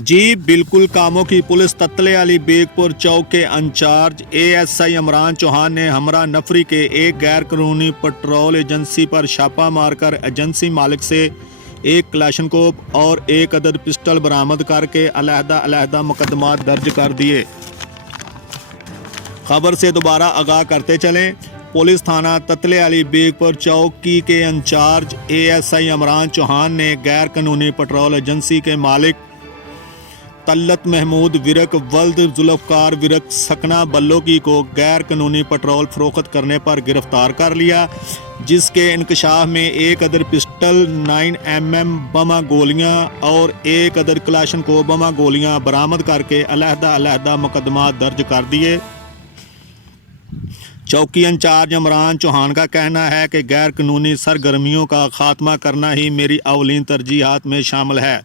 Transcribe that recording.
जी बिल्कुल, कामों की पुलिस तत्ले अली बेगपुर चौक के इंचार्ज एएसआई इमरान चौहान ने हमरा नफरी के एक गैर कानूनी पेट्रोल एजेंसी पर छापा मारकर एजेंसी मालिक से एक क्लाशनकोप और एक अदद पिस्टल बरामद करके अलहदा मुकदमात दर्ज कर दिए। खबर से दोबारा आगाह करते चलें। पुलिस थाना ततले अली बेगपुर चौकी के इंचार्ज एएसआई इमरान चौहान ने गैर कानूनी पेट्रोल एजेंसी के मालिक तल्लत महमूद विरक वल्द जुल्फकार विरक सकना बल्लोकी को गैर कानूनी पेट्रोल फरोख्त करने पर गिरफ्तार कर लिया, जिसके इंकशाफ में एक अदर पिस्टल 9mm बमा गोलियां और एक अदर क्लाशनकोप बमा गोलियां बरामद करके अलहदा मुकदमा दर्ज कर दिए। चौकी इंचार्ज इमरान चौहान का कहना है कि गैर कानूनी सरगर्मियों का खात्मा करना ही मेरी अवलीन तरजीहात में शामिल है।